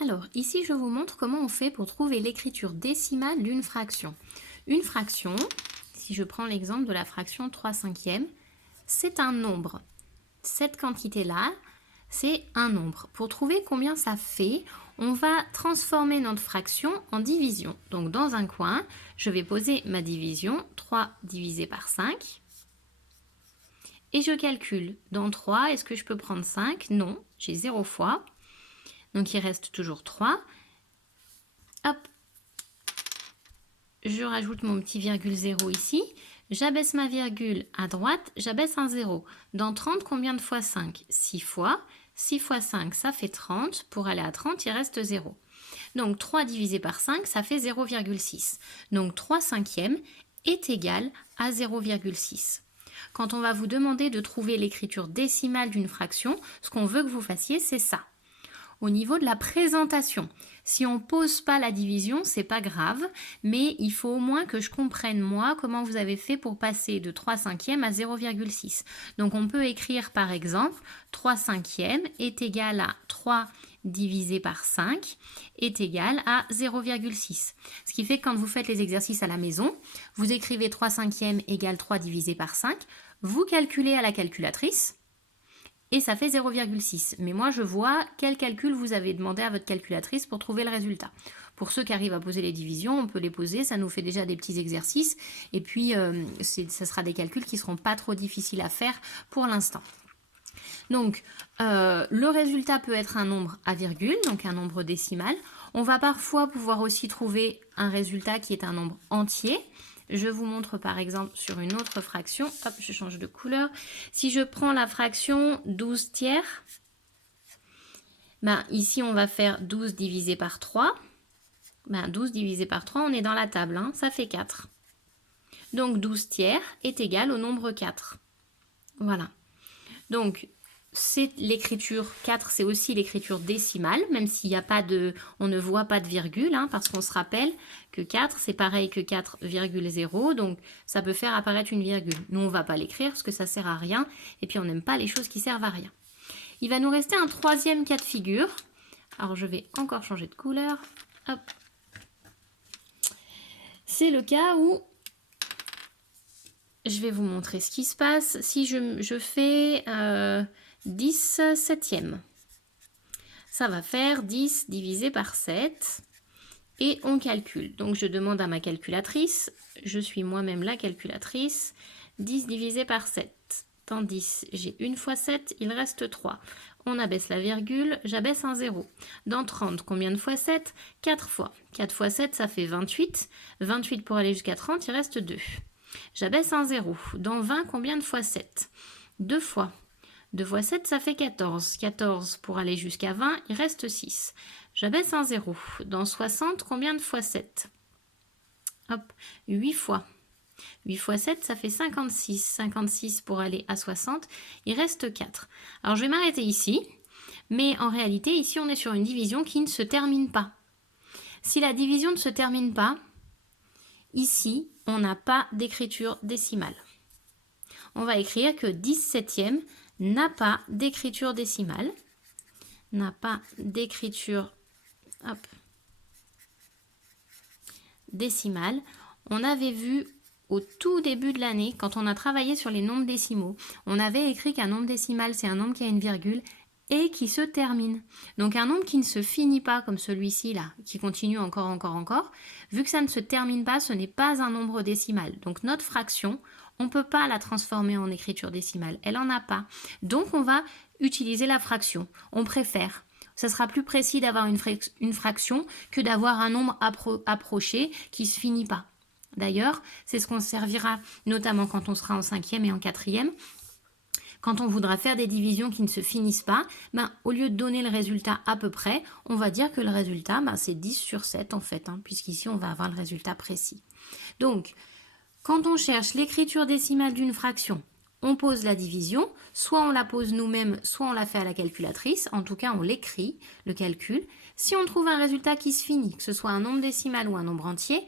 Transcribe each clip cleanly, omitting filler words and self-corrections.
Alors, ici, je vous montre comment on fait pour trouver l'écriture décimale d'une fraction. Une fraction, si je prends l'exemple de la fraction 3/5, c'est un nombre. Cette quantité-là, c'est un nombre. Pour trouver combien ça fait, on va transformer notre fraction en division. Donc, dans un coin, je vais poser ma division, 3 divisé par 5. Et je calcule. Dans 3, est-ce que je peux prendre 5? Non, j'ai 0 fois. Donc, il reste toujours 3. Hop, je rajoute mon petit virgule 0 ici. J'abaisse ma virgule à droite, j'abaisse un 0. Dans 30, combien de fois 5? 6 fois. 6 fois 5, ça fait 30. Pour aller à 30, il reste 0. Donc 3 divisé par 5, ça fait 0,6. Donc 3/5 est égal à 0,6. Quand on va vous demander de trouver l'écriture décimale d'une fraction, ce qu'on veut que vous fassiez, c'est ça. Au niveau de la présentation, si on ne pose pas la division, c'est pas grave, mais il faut au moins que je comprenne moi comment vous avez fait pour passer de 3/5 à 0,6. Donc on peut écrire par exemple 3/5 est égal à 3 divisé par 5 est égal à 0,6. Ce qui fait que quand vous faites les exercices à la maison, vous écrivez 3/5 égale 3 divisé par 5, vous calculez à la calculatrice, et ça fait 0,6. Mais moi, je vois quel calcul vous avez demandé à votre calculatrice pour trouver le résultat. Pour ceux qui arrivent à poser les divisions, on peut les poser, ça nous fait déjà des petits exercices. Et puis, ça sera des calculs qui ne seront pas trop difficiles à faire pour l'instant. Donc, le résultat peut être un nombre à virgule, donc un nombre décimal. On va parfois pouvoir aussi trouver un résultat qui est un nombre entier. Je vous montre par exemple sur une autre fraction. Hop, je change de couleur. Si je prends la fraction 12 tiers, ben, ici on va faire 12 divisé par 3. Ben, 12 divisé par 3, on est dans la table, hein, ça fait 4. Donc 12 tiers est égal au nombre 4. Voilà. Donc, c'est l'écriture 4, c'est aussi l'écriture décimale, même s'il n'y a pas de, on ne voit pas de virgule, hein, parce qu'on se rappelle que 4, c'est pareil que 4,0, donc ça peut faire apparaître une virgule. Nous, on ne va pas l'écrire parce que ça ne sert à rien, et puis on n'aime pas les choses qui servent à rien. Il va nous rester un troisième cas de figure. Alors, je vais encore changer de couleur. Hop. C'est le cas où je vais vous montrer ce qui se passe. Si je fais 10 septièmes, ça va faire 10 divisé par 7 et on calcule. Donc je demande à ma calculatrice, je suis moi-même la calculatrice, 10 divisé par 7. Dans 10, j'ai 1 fois 7, il reste 3. On abaisse la virgule, j'abaisse un 0. Dans 30, combien de fois 7? 4 fois. 4 fois 7, ça fait 28. 28 pour aller jusqu'à 30, il reste 2. J'abaisse un 0. Dans 20, combien de fois 7? 2 fois. 2 fois 7, ça fait 14. 14 pour aller jusqu'à 20, il reste 6. J'abaisse un 0. Dans 60, combien de fois 7? Hop, 8 fois. 8 fois 7, ça fait 56. 56 pour aller à 60, il reste 4. Alors, je vais m'arrêter ici, mais en réalité, ici, on est sur une division qui ne se termine pas. Si la division ne se termine pas, ici, on n'a pas d'écriture décimale. On va écrire que 10 septièmes n'a pas d'écriture décimale. N'a pas d'écriture décimale. On avait vu au tout début de l'année, quand on a travaillé sur les nombres décimaux, on avait écrit qu'un nombre décimal, c'est un nombre qui a une virgule et qui se termine. Donc un nombre qui ne se finit pas, comme celui-ci là, qui continue encore, vu que ça ne se termine pas, ce n'est pas un nombre décimal. Donc notre fraction, on ne peut pas la transformer en écriture décimale, elle n'en a pas. Donc on va utiliser la fraction, on préfère. Ça sera plus précis d'avoir une fraction que d'avoir un nombre approché qui ne se finit pas. D'ailleurs, c'est ce qu'on servira notamment quand on sera en 5e et en 4e. Quand on voudra faire des divisions qui ne se finissent pas, ben, au lieu de donner le résultat à peu près, on va dire que le résultat, ben, c'est 10 sur 7 en fait, hein, puisqu'ici on va avoir le résultat précis. Donc, quand on cherche l'écriture décimale d'une fraction, on pose la division, soit on la pose nous-mêmes, soit on la fait à la calculatrice, en tout cas on l'écrit, le calcul. Si on trouve un résultat qui se finit, que ce soit un nombre décimal ou un nombre entier,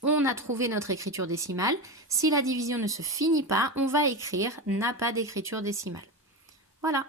on a trouvé notre écriture décimale. Si la division ne se finit pas, on va écrire n'a pas d'écriture décimale. Voilà.